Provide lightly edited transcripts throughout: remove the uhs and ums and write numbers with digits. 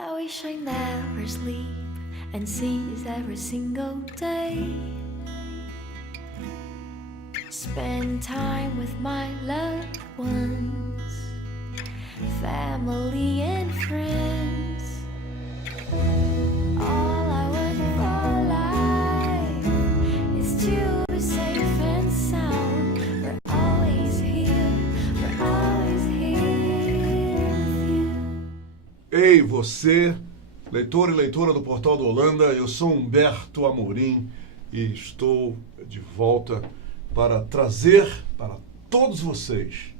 I wish I never sleep and seize every single day. Spend time with my loved ones, family and friends. All I want for life is to be safe and sound. We're always here with you. Ei, você, leitor e leitora do Portal do Holanda, eu sou Humberto Amorim e estou de volta para trazer para todos vocês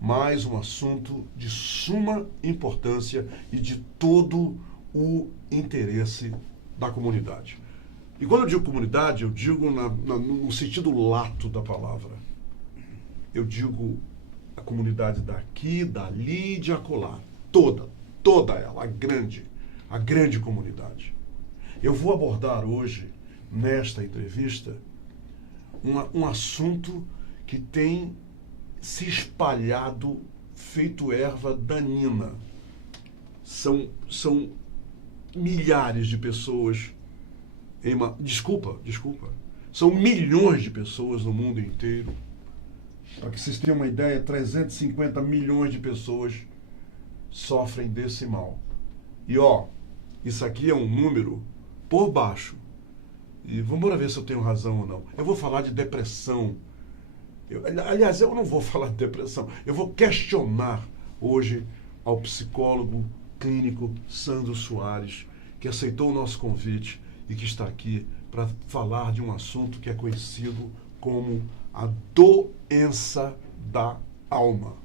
mais um assunto de suma importância e de todo o interesse da comunidade. E quando eu digo comunidade, eu digo no sentido lato da palavra. Eu digo a comunidade daqui, dali e de acolá. Toda ela, a grande comunidade. Eu vou abordar hoje, nesta entrevista, um assunto que tem se espalhado feito erva danina. São milhares de pessoas Desculpa. São milhões de pessoas no mundo inteiro. Para que vocês tenham uma ideia, 350 milhões de pessoas sofrem desse mal. E isso aqui é um número por baixo. E vamos ver se eu tenho razão ou não. Eu vou falar de depressão. Aliás, eu não vou falar de depressão. Eu vou questionar hoje ao psicólogo clínico Sandro Soares, que aceitou o nosso convite e que está aqui para falar de um assunto que é conhecido como a doença da alma.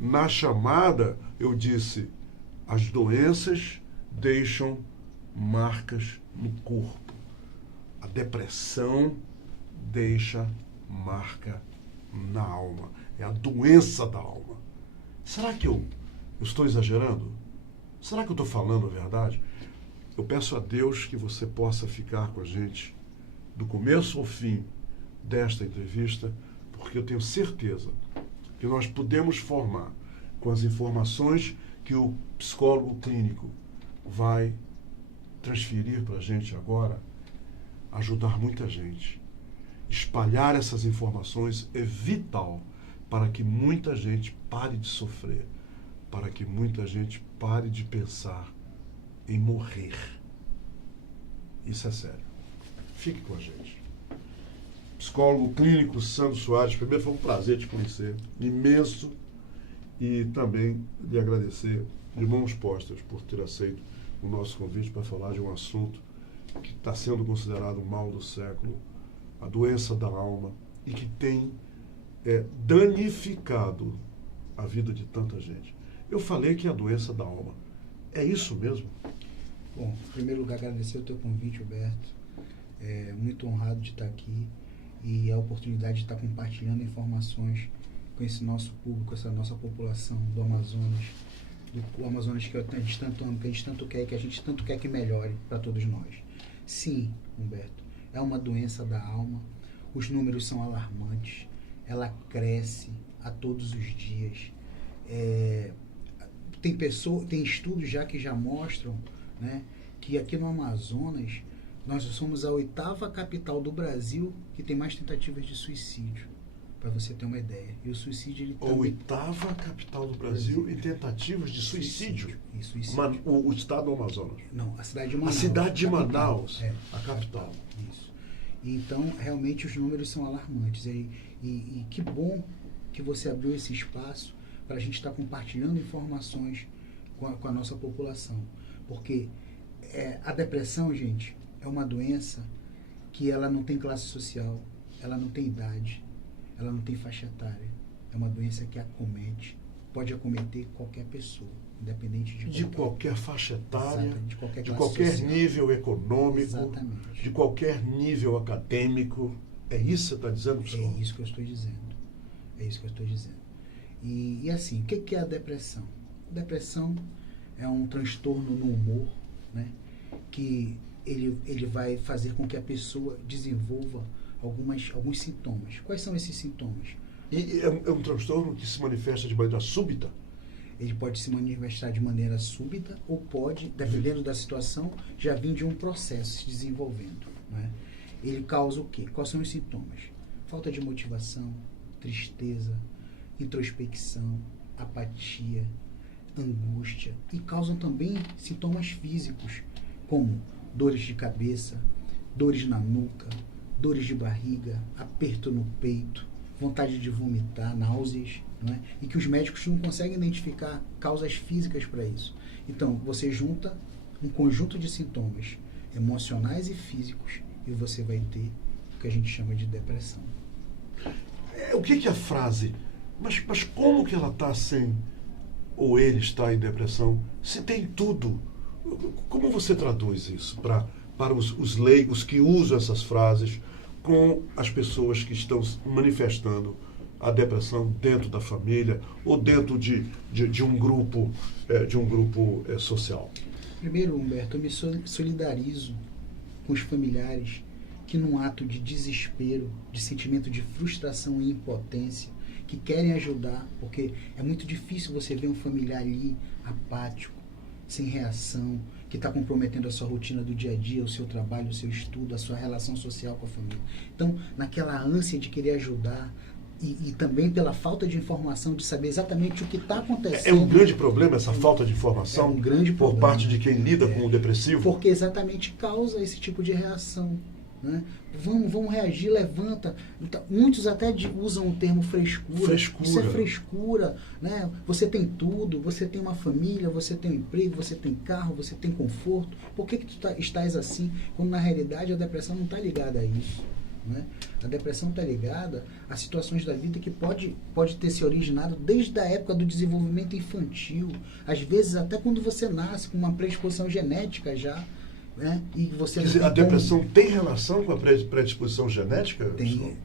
Na chamada, eu disse, as doenças deixam marcas no corpo. A depressão deixa marca na alma. É a doença da alma. Será que eu estou exagerando? Será que eu estou falando a verdade? Eu peço a Deus que você possa ficar com a gente do começo ao fim desta entrevista, porque eu tenho certeza que nós podemos formar com as informações que o psicólogo clínico vai transferir para a gente agora, ajudar muita gente. Espalhar essas informações é vital para que muita gente pare de sofrer, para que muita gente pare de pensar em morrer. Isso é sério. Fique com a gente. Psicólogo clínico Sandro Soares, primeiro foi um prazer te conhecer, imenso, e também lhe agradecer de mãos postas por ter aceito o nosso convite para falar de um assunto que está sendo considerado o mal do século, a doença da alma, e que tem danificado a vida de tanta gente. Eu falei que é a doença da alma. É isso mesmo? Bom, em primeiro lugar, agradecer o teu convite, Roberto. Muito honrado de estar aqui e a oportunidade de estar compartilhando informações com esse nosso público, essa nossa população do Amazonas, do Amazonas que a gente tanto ama, que a gente tanto quer, que a gente tanto quer que melhore para todos nós. Sim, Humberto, é uma doença da alma, os números são alarmantes, ela cresce a todos os dias. Tem estudos já que já mostram, né, que aqui no Amazonas nós somos a 8ª capital do Brasil que tem mais tentativas de suicídio, para você ter uma ideia. E o suicídio, ele também... 8ª capital do Brasil e tentativas de suicídio. Isso, suicídio. O estado do Amazonas. Não, a cidade de Manaus. A cidade de capital. Manaus, a capital. Isso. Então, realmente, os números são alarmantes. E que bom que você abriu esse espaço para a gente estar compartilhando informações com a nossa população. Porque a depressão, gente, é uma doença que ela não tem classe social, ela não tem idade, ela não tem faixa etária. É uma doença que pode acometer qualquer pessoa, independente de qualquer faixa etária, exatamente, de qualquer social, nível econômico, exatamente, de qualquer nível acadêmico. É isso que você está dizendo, pessoal? É isso que eu estou dizendo. E assim, o que é a depressão? A depressão é um transtorno no humor, né, que ele vai fazer com que a pessoa desenvolva alguns sintomas. Quais são esses sintomas? E é um transtorno que se manifesta de maneira súbita? Ele pode se manifestar de maneira súbita ou pode, dependendo da situação, já vir de um processo se desenvolvendo. Né? Ele causa o quê? Quais são os sintomas? Falta de motivação, tristeza, introspecção, apatia, angústia, e causam também sintomas físicos, como dores de cabeça, dores na nuca, dores de barriga, aperto no peito, vontade de vomitar, náuseas, não é? E que os médicos não conseguem identificar causas físicas para isso. Então, você junta um conjunto de sintomas emocionais e físicos e você vai ter o que a gente chama de depressão. O que é a frase? Mas como que ela está sem, ou ele está em depressão, se tem tudo? Como você traduz isso para os leigos que usam essas frases com as pessoas que estão manifestando a depressão dentro da família ou dentro de um grupo, social? Primeiro, Humberto, eu me solidarizo com os familiares que, num ato de desespero, de sentimento de frustração e impotência, que querem ajudar, porque é muito difícil você ver um familiar ali apático, sem reação, que está comprometendo a sua rotina do dia a dia, o seu trabalho, o seu estudo, a sua relação social com a família. Então, naquela ânsia de querer ajudar e também pela falta de informação, de saber exatamente o que está acontecendo. É um grande problema essa falta de informação um grande por problema. parte de quem lida com o depressivo? Porque exatamente causa esse tipo de reação. Né? Vamos reagir, levanta. Então, muitos até usam o termo frescura. Isso é frescura. Né? Você tem tudo, você tem uma família, você tem um emprego, você tem carro, você tem conforto. Por que tu estás assim? Quando na realidade a depressão não está ligada a isso. Né? A depressão está ligada a situações da vida que pode ter se originado desde a época do desenvolvimento infantil. Às vezes até quando você nasce com uma predisposição genética já. Né? E você Quer dizer, a depressão tem relação com a predisposição genética?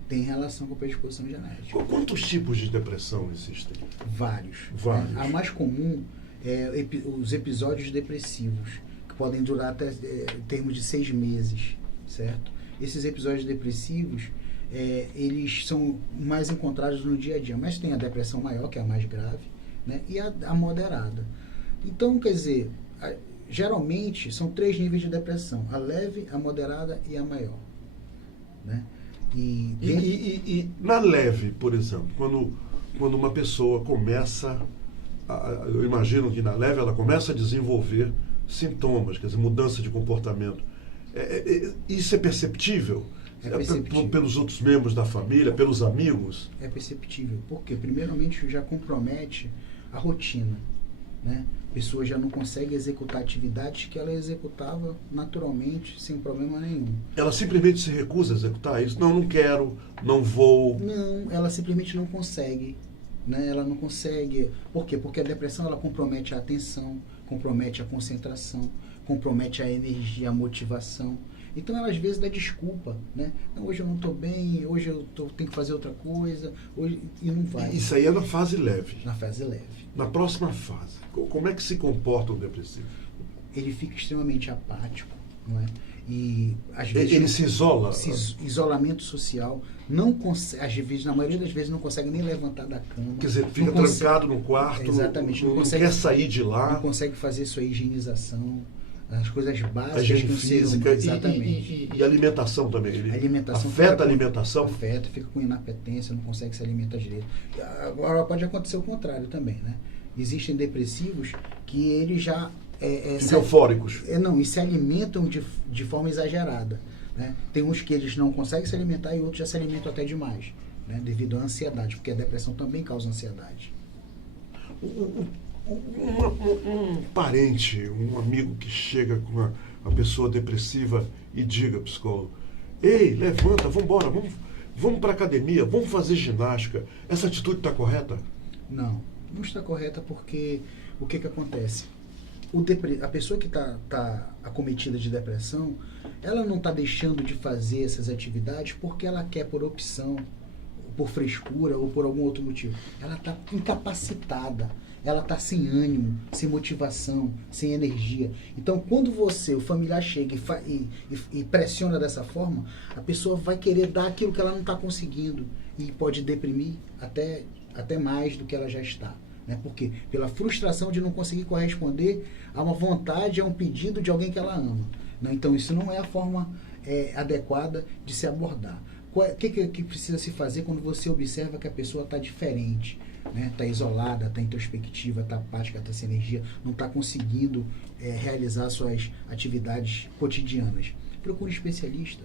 Tem relação com a predisposição genética. Quantos tipos de depressão existem? Vários. Vários. A mais comum é os episódios depressivos, que podem durar até termos de 6 meses, certo? Esses episódios depressivos, eles são mais encontrados no dia a dia, mas tem a depressão maior, que é a mais grave, né? E a moderada. Então, quer dizer, geralmente são 3 níveis de depressão: a leve, a moderada e a maior. Né? E na leve, por exemplo, quando uma pessoa começa, eu imagino que na leve ela começa a desenvolver sintomas, quer dizer, mudança de comportamento. Isso é perceptível? É perceptível. Pelos outros membros da família, pelos amigos? É perceptível, porque primeiramente já compromete a rotina. Né? A pessoa já não consegue executar atividades que ela executava naturalmente, sem problema nenhum. Ela simplesmente se recusa a executar isso? Não quero, não vou. Não, ela simplesmente não consegue. Né? Ela não consegue. Por quê? Porque a depressão ela compromete a atenção, compromete a concentração, compromete a energia, a motivação. Então ela às vezes dá desculpa, né? Não, hoje eu não estou bem, hoje eu tenho que fazer outra coisa, e não vai. Isso aí é na fase leve. Na fase leve. Na próxima fase, como é que se comporta o depressivo? Ele fica extremamente apático, não é? E às vezes ele se isola? Isolamento social, não consegue, às vezes, na maioria das vezes não consegue nem levantar da cama. Quer dizer, fica trancado no quarto, exatamente, não quer sair de lá. Não consegue fazer sua higienização, as coisas básicas. A higiene física, exatamente. E alimentação também. Ele alimentação afeta a alimentação? Afeta, fica com inapetência, não consegue se alimentar direito. Agora pode acontecer o contrário também, né? Existem depressivos que eles já... eufóricos. Não, e se alimentam de forma exagerada. Né? Tem uns que eles não conseguem se alimentar e outros já se alimentam até demais, né? Devido à ansiedade, porque a depressão também causa ansiedade. Um parente, um amigo que chega com uma pessoa depressiva e diga, psicólogo: ei, levanta, vamos embora, vamos para a academia, vamos fazer ginástica. Essa atitude está correta? Não está correta, porque o que acontece? A pessoa que está acometida de depressão, ela não está deixando de fazer essas atividades porque ela quer, por opção, por frescura ou por algum outro motivo. Ela está incapacitada, ela está sem ânimo, sem motivação, sem energia. Então, quando o familiar chega e pressiona dessa forma, a pessoa vai querer dar aquilo que ela não está conseguindo e pode deprimir até mais do que ela já está. Né? Por quê? Pela frustração de não conseguir corresponder a uma vontade, a um pedido de alguém que ela ama. Né? Então, isso não é a forma adequada de se abordar. O que precisa se fazer quando você observa que a pessoa está diferente? Está isolada, está introspectiva, está apática, está sem energia, não está conseguindo realizar suas atividades cotidianas. Procure um especialista,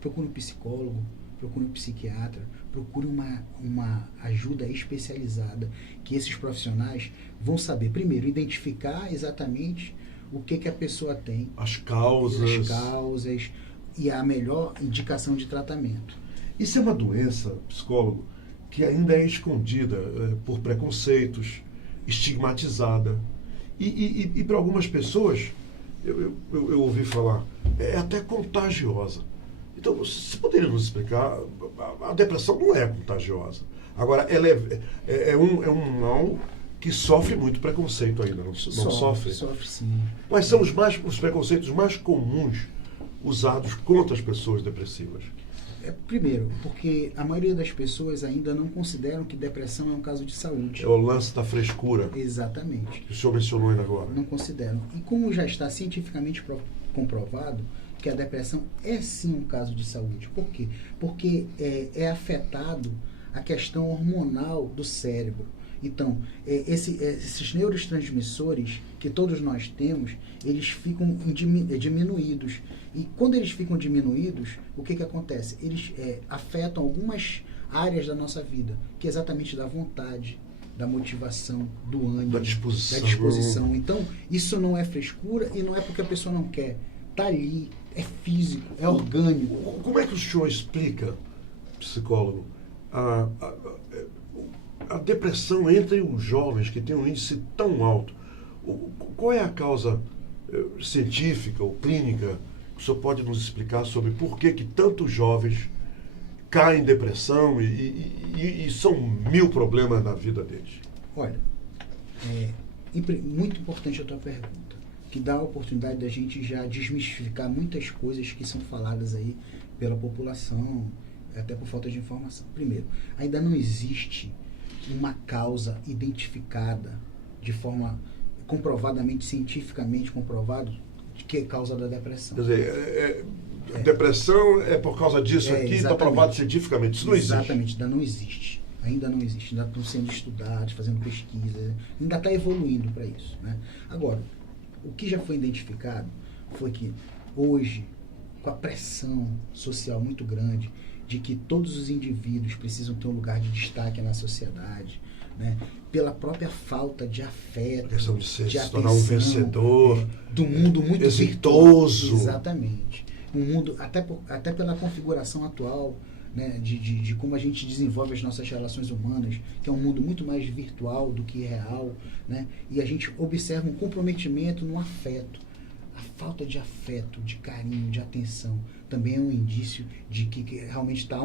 procure um psicólogo, procure um psiquiatra, procure uma ajuda especializada, que esses profissionais vão saber, primeiro, identificar exatamente o que a pessoa tem, As causas. E a melhor indicação de tratamento. Isso é uma doença, psicólogo, que ainda é escondida por preconceitos, estigmatizada. E para algumas pessoas, eu ouvi falar, é até contagiosa. Então, você poderia nos explicar? A depressão não é contagiosa. Agora, ela é um mal que sofre muito preconceito ainda, não sofre? Sofre, sim. Quais são os preconceitos mais comuns usados contra as pessoas depressivas? Primeiro, porque a maioria das pessoas ainda não consideram que depressão é um caso de saúde. É o lance da frescura, Exatamente. que o senhor mencionou ainda agora. Não consideram. E como já está cientificamente comprovado que a depressão é sim um caso de saúde. Por quê? Porque é afetado a questão hormonal do cérebro. Então, esses neurotransmissores que todos nós temos, eles ficam diminuídos. E quando eles ficam diminuídos, o que acontece? Eles afetam algumas áreas da nossa vida, que é exatamente da vontade, da motivação, do ânimo, Da disposição. Então, isso não é frescura e não é porque a pessoa não quer. Está ali, é físico, é orgânico. Como é que o senhor explica, psicólogo, a depressão entre os jovens que têm um índice tão alto? Qual é a causa científica ou clínica que o senhor pode nos explicar sobre por que tantos jovens caem em depressão e são 1000 problemas na vida deles? Olha, muito importante a tua pergunta, que dá a oportunidade da gente já desmistificar muitas coisas que são faladas aí pela população, até por falta de informação. Primeiro, ainda não existe uma causa identificada de forma comprovadamente, cientificamente comprovado, de que é causa da depressão. Quer dizer, depressão é por causa disso aqui, está provado cientificamente. Isso não existe. Exatamente, ainda não existe. Ainda não existe, ainda estão sendo estudados, fazendo pesquisa, ainda está evoluindo para isso. Né? Agora, o que já foi identificado foi que hoje, com a pressão social muito grande, de que todos os indivíduos precisam ter um lugar de destaque na sociedade, né? Pela própria falta de afeto, A questão de se atenção, tornar um vencedor, do mundo muito exitoso. virtuoso. Exatamente. Um mundo, até pela configuração atual, né, de como a gente desenvolve as nossas relações humanas, que é um mundo muito mais virtual do que real, né? E a gente observa um comprometimento no afeto. A falta de afeto, de carinho, de atenção, também é um indício de que realmente está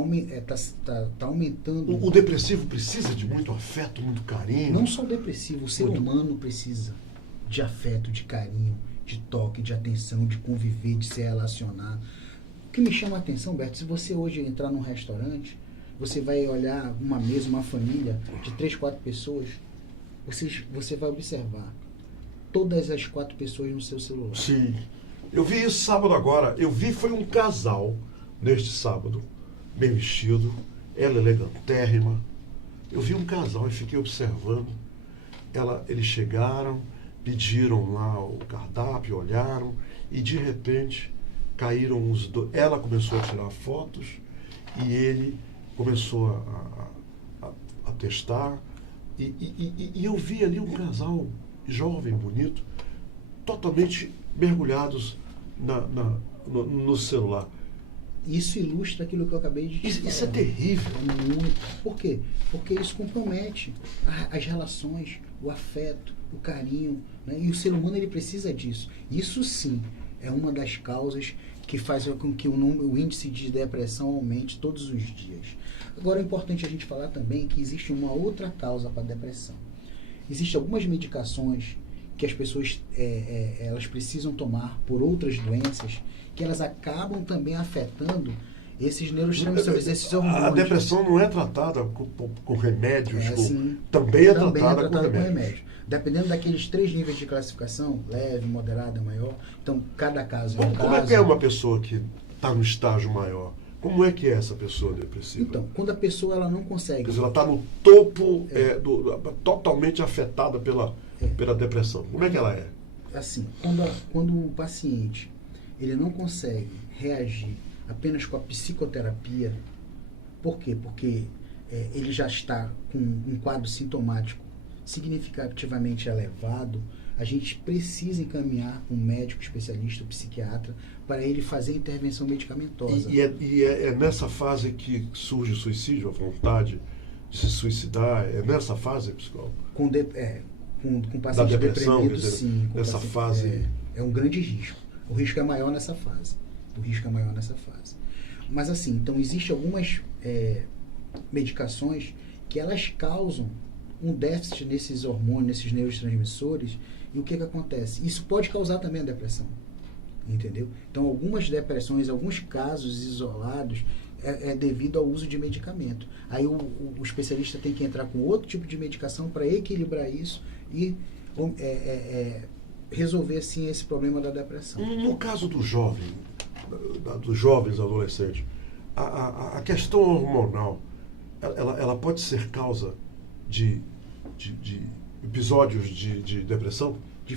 aumentando. O depressivo precisa de muito afeto, muito carinho. Não só o depressivo, o ser humano precisa de afeto, de carinho, de toque, de atenção, de conviver, de se relacionar. O que me chama a atenção, Berto, se você hoje entrar num restaurante, você vai olhar uma mesa, uma família de 3, 4 pessoas, você vai observar todas as 4 pessoas no seu celular. Sim. Eu vi isso sábado agora. Foi um casal neste sábado, bem vestido, ela elegantérrima. Eu vi um casal e fiquei observando. Eles chegaram, pediram lá o cardápio, olharam e de repente caíram os dois. Ela começou a tirar fotos e ele começou a testar. E eu vi ali um casal jovem, bonito, totalmente mergulhados no celular. Isso ilustra aquilo que eu acabei de dizer. Isso é terrível. Muito. Por quê? Porque isso compromete as relações, o afeto, o carinho, né? E o ser humano ele precisa disso. Isso sim é uma das causas que faz com que o índice de depressão aumente todos os dias. Agora é importante a gente falar também que existe uma outra causa para a depressão. Existem algumas medicações que as pessoas elas precisam tomar por outras doenças, que elas acabam também afetando Esses neurotransmissores, esses A hormônios... depressão não é tratada com remédios, sim, também é tratada com remédios. remédio. Dependendo daqueles 3 níveis de classificação, leve, moderada, maior, então cada caso é um Como é caso. que é uma pessoa que está no estágio maior? Como é que é essa pessoa depressiva? Então, quando a pessoa ela não Quer consegue... dizer, ela está no topo, totalmente afetada pela depressão. Como é que ela é? Assim, quando o paciente ele não consegue reagir apenas com a psicoterapia, por quê? Porque ele já está com um quadro sintomático significativamente elevado, a gente precisa encaminhar um médico especialista, um psiquiatra, para ele fazer a intervenção medicamentosa. E é nessa fase que surge o suicídio, a vontade de se suicidar? É nessa fase, psicólogo? Com pacientes depressão, deprimidos, quer dizer, sim. nessa fase. É um grande risco. O risco é maior nessa fase. Mas assim, então existem algumas medicações que elas causam um déficit nesses hormônios, nesses neurotransmissores, e o que acontece? Isso pode causar também a depressão, entendeu? Então, algumas depressões, alguns casos isolados, é devido ao uso de medicamento. Aí o especialista tem que entrar com outro tipo de medicação para equilibrar isso e resolver, assim, esse problema da depressão. No caso do jovem, dos jovens adolescentes, a questão hormonal, ela pode ser causa de episódios de depressão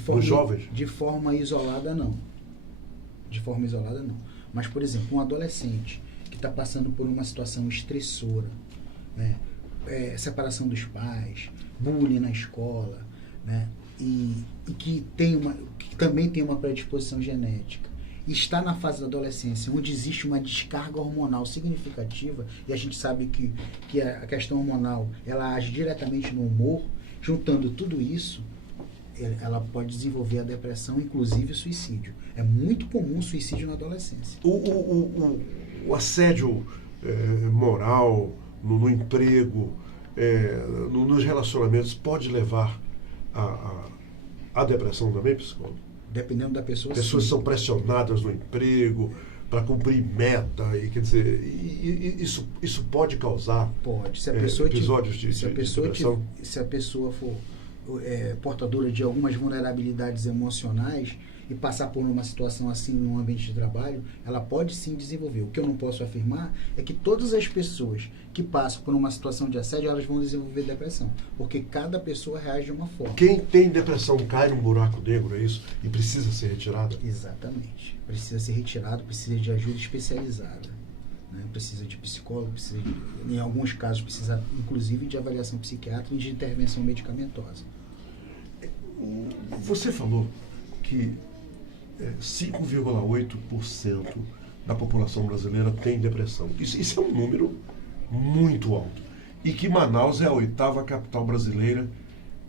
nos jovens? De forma isolada, não. Mas, por exemplo, um adolescente que está passando por uma situação estressora, né? Separação dos pais, bullying na escola, né? E que também tem uma predisposição genética, e está na fase da adolescência, onde existe uma descarga hormonal significativa, e a gente sabe que a questão hormonal ela age diretamente no humor, juntando tudo isso, ela pode desenvolver a depressão, inclusive o suicídio. É muito comum o suicídio na adolescência. O assédio moral no emprego, nos relacionamentos, pode levar à depressão também, psicólogo? Dependendo da pessoa. Pessoas sim. são pressionadas no emprego para cumprir meta, e quer dizer, isso pode causar Pode. Se a pessoa episódios de depressão? Se a pessoa for portadora de algumas vulnerabilidades emocionais e passar por uma situação assim num ambiente de trabalho, ela pode sim desenvolver. O que eu não posso afirmar é que todas as pessoas que passam por uma situação de assédio, elas vão desenvolver depressão, porque cada pessoa reage de uma forma. Quem tem depressão cai num buraco negro, é isso? E precisa ser retirada? Exatamente. Precisa ser retirado, precisa de ajuda especializada, né? Precisa de psicólogo, em alguns casos precisa inclusive de avaliação psiquiátrica e de intervenção medicamentosa. Você falou que 5,8% da população brasileira tem depressão. Isso é um número muito alto. E que Manaus é a 8ª capital brasileira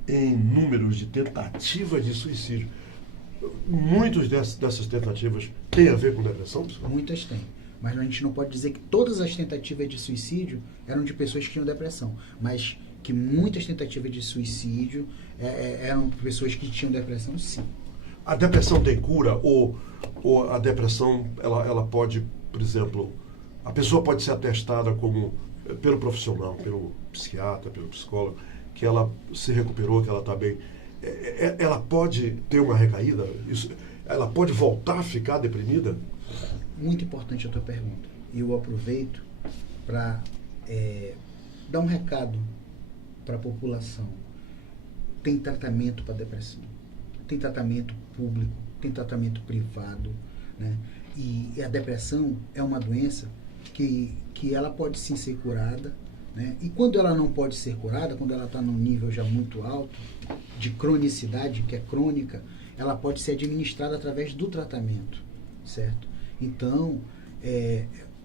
em números de tentativas de suicídio. Muitas dessas tentativas têm a ver com depressão, pessoal? Muitas têm. Mas a gente não pode dizer que todas as tentativas de suicídio eram de pessoas que tinham depressão. Mas que muitas tentativas de suicídio eram pessoas que tinham depressão, sim. A depressão tem cura? Ou a depressão, ela pode, por exemplo, a pessoa pode ser atestada pelo profissional, pelo psiquiatra, pelo psicólogo, que ela se recuperou, que ela está bem. Ela pode ter uma recaída? Ela pode voltar a ficar deprimida? Muito importante a tua pergunta. E eu aproveito para dar um recado para a população. Tem tratamento para depressão. Tem tratamento público, tem tratamento privado, né? E a depressão é uma doença que ela pode sim ser curada, né? E quando ela não pode ser curada, quando ela está num nível já muito alto de cronicidade, que é crônica, ela pode ser administrada através do tratamento, certo? Então,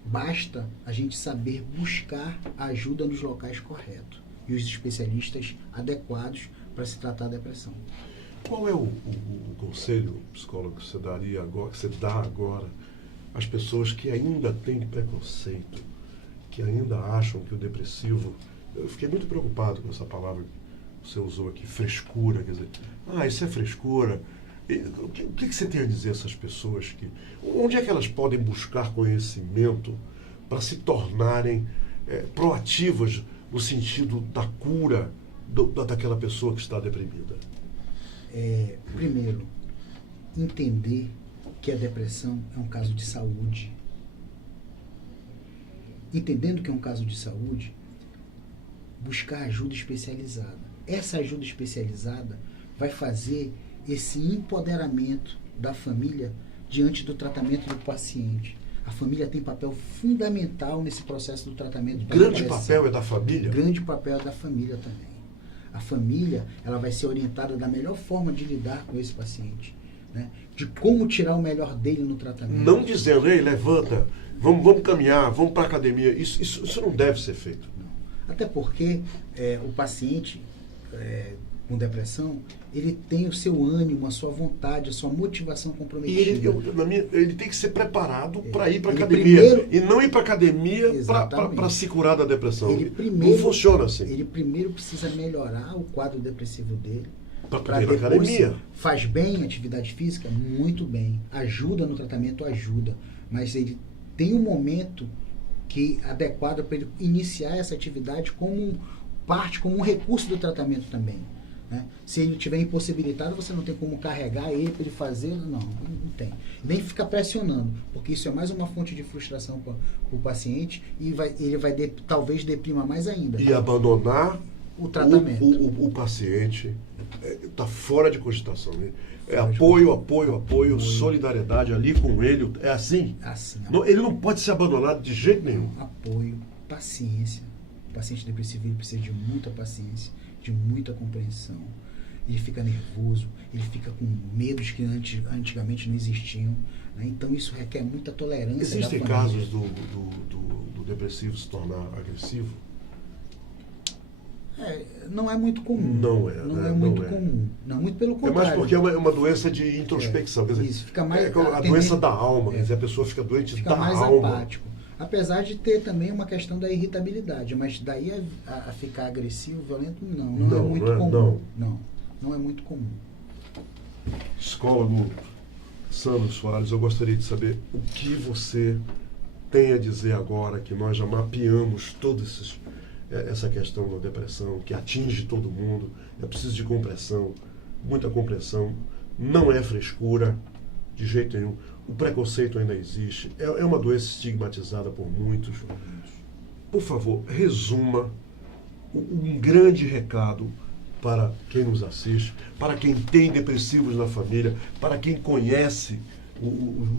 basta a gente saber buscar ajuda nos locais corretos e os especialistas adequados para se tratar da depressão. Qual é o conselho, psicólogo, que você dá agora às pessoas que ainda têm preconceito, que ainda acham que o depressivo... Eu fiquei muito preocupado com essa palavra que você usou aqui, frescura, quer dizer, isso é frescura. O que você tem a dizer a essas pessoas? Onde é que elas podem buscar conhecimento para se tornarem proativas no sentido da cura daquela pessoa que está deprimida? Primeiro, entender que a depressão é um caso de saúde. Entendendo que é um caso de saúde, buscar ajuda especializada. Essa ajuda especializada vai fazer esse empoderamento da família diante do tratamento do paciente. A família tem papel fundamental nesse processo do tratamento. Grande papel é da família? Grande papel é da família também. A família, ela vai ser orientada da melhor forma de lidar com esse paciente, né? De como tirar o melhor dele no tratamento. Não dizendo, ei, levanta, vamos caminhar, vamos para a academia. Isso não deve ser feito. Não. Até porque o paciente com depressão, ele tem o seu ânimo, a sua vontade, a sua motivação E comprometida. ele tem que ser preparado para ir para a Ele academia. primeiro- E não ir para a academia Exatamente. para se curar da depressão. Ele primeiro- Não funciona assim. Ele primeiro precisa melhorar o quadro depressivo dele. Para Pra poder ir para a depois, academia. faz bem a atividade física? Muito bem. Ajuda no tratamento? Ajuda. Mas ele tem um momento adequado para ele iniciar essa atividade como como um recurso do tratamento também, né? Se ele estiver impossibilitado, você não tem como carregar ele para ele fazer, não tem. Nem ficar pressionando, porque isso é mais uma fonte de frustração para o paciente e talvez deprima mais ainda. E abandonar O tratamento. o paciente está fora de cogitação. Né? É Fora de apoio, solidariedade ali com ele. É assim? Assim, Ele não pode ser abandonado de jeito nenhum. apoio, paciência. O paciente depressivo ele precisa de muita paciência, de muita compreensão. Ele fica nervoso, ele fica com medos que antigamente não existiam, né? Então isso requer muita tolerância. Existem da família. casos do depressivo se tornar agressivo? Não é muito comum. Não é, Não né? é muito Não é. comum. Não, muito pelo É contrário. mais porque é uma doença de introspecção. Quer dizer, Isso, fica mais- a tem doença gente- da alma. Quer dizer, a pessoa fica doente Fica da mais alma. apático. Apesar de ter também uma questão da irritabilidade, mas daí a ficar agressivo, violento, não é muito comum. Não é muito comum. Psicólogo Sandro Soares, eu gostaria de saber o que você tem a dizer agora que nós já mapeamos toda essa questão da depressão, que atinge todo mundo. É preciso de compreensão, muita compreensão. Não é frescura, de jeito nenhum. O preconceito ainda existe. É uma doença estigmatizada por muitos. Por favor, resuma um grande recado para quem nos assiste, para quem tem depressivos na família, para quem conhece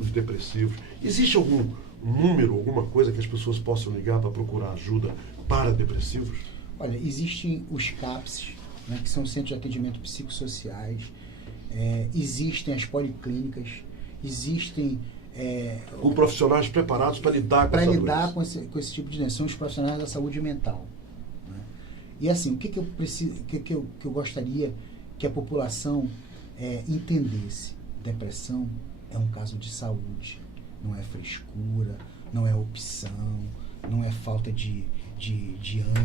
os depressivos. Existe algum número, alguma coisa que as pessoas possam ligar para procurar ajuda para depressivos? Olha, existem os CAPS, né, que são centros de atendimento psicossociais, existem as policlínicas, existem Com profissionais preparados para lidar com para essa lidar doença. com esse tipo de doença, são os profissionais da saúde mental, né? E assim, o que eu preciso, que eu gostaria que a população entendesse? Depressão é um caso de saúde, não é frescura, não é opção, não é falta de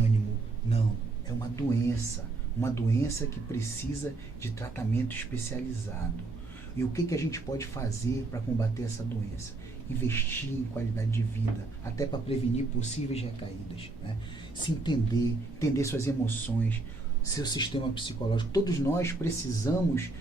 ânimo, não, é uma doença que precisa de tratamento especializado. E o que a gente pode fazer para combater essa doença? Investir em qualidade de vida, até para prevenir possíveis recaídas, né? Se entender suas emoções, seu sistema psicológico. Todos nós precisamos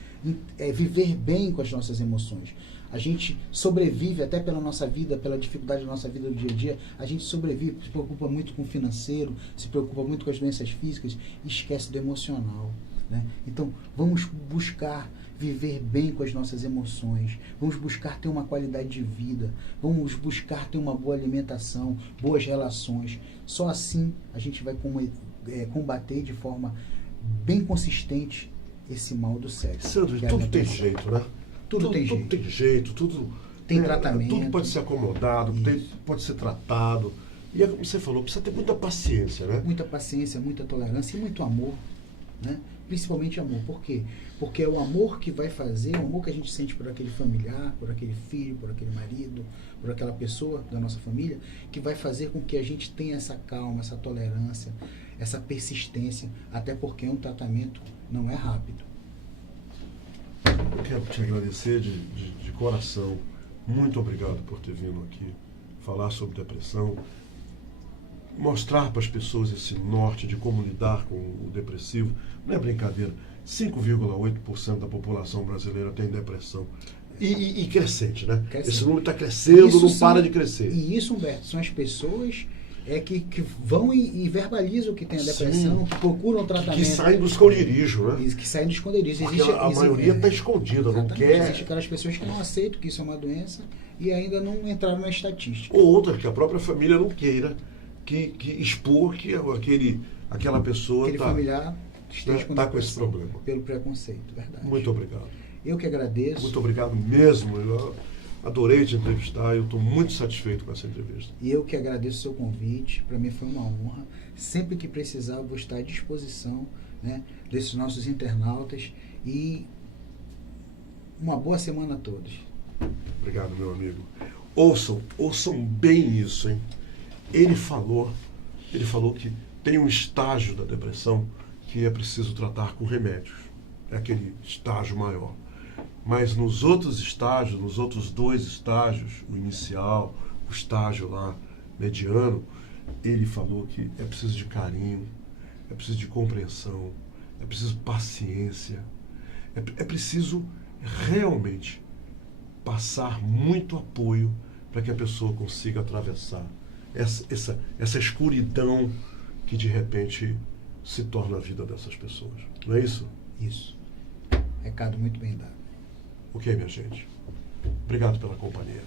viver bem com as nossas emoções. A gente sobrevive até pela nossa vida, pela dificuldade da nossa vida do dia a dia. A gente sobrevive, se preocupa muito com o financeiro, se preocupa muito com as doenças físicas e esquece do emocional, né? Então, vamos buscar viver bem com as nossas emoções, vamos buscar ter uma qualidade de vida, vamos buscar ter uma boa alimentação, boas relações. Só assim a gente vai combater de forma bem consistente esse mal do sexo. Sandro, que é a tudo tem depressão. jeito, né? Tudo tem jeito. Tudo tem jeito, tudo Tem tratamento. Tudo pode ser acomodado, Isso. pode ser tratado. E é como você falou, precisa ter muita paciência, né? Muita paciência, muita tolerância e muito amor, né? Principalmente amor. Por quê? Porque é o amor que vai fazer, o amor que a gente sente por aquele familiar, por aquele filho, por aquele marido, por aquela pessoa da nossa família, que vai fazer com que a gente tenha essa calma, essa tolerância, essa persistência, até porque um tratamento não é rápido. Eu quero te agradecer de coração. Muito obrigado por ter vindo aqui falar sobre depressão, mostrar para as pessoas esse norte de como lidar com o depressivo. Não é brincadeira. 5,8% da população brasileira tem depressão. E crescente, né? Crescente. Esse número está crescendo, Isso não são- para de crescer. E isso, Humberto, são as pessoas que vão e verbalizam que tem a depressão, Sim. que procuram tratamento. Que saem do esconderijo, né? E que saem do esconderijo. Porque a maioria está escondida, não exatamente. quer. Existem aquelas pessoas que não aceitam que isso é uma doença e ainda não entraram na estatística. Ou outra, que a própria família não queira que expor que aquela pessoa Aquele familiar esteja com tá com esse depressão problema. pelo preconceito, verdade. Muito obrigado. Eu que agradeço. Muito obrigado mesmo. Eu adorei te entrevistar. Eu estou muito satisfeito com essa entrevista. E eu que agradeço o seu convite. Para mim foi uma honra. Sempre que precisar, eu vou estar à disposição, né, desses nossos internautas. E uma boa semana a todos. Obrigado, meu amigo. Ouçam bem isso, hein? Ele falou que tem um estágio da depressão que é preciso tratar com remédios. É aquele estágio maior. Mas nos outros estágios, nos outros 2 estágios, o inicial, o estágio lá mediano, ele falou que é preciso de carinho, é preciso de compreensão, é preciso paciência, é preciso realmente passar muito apoio para que a pessoa consiga atravessar essa escuridão que de repente se torna a vida dessas pessoas. Não é isso? Isso. Recado muito bem dado. Ok, minha gente. Obrigado pela companhia.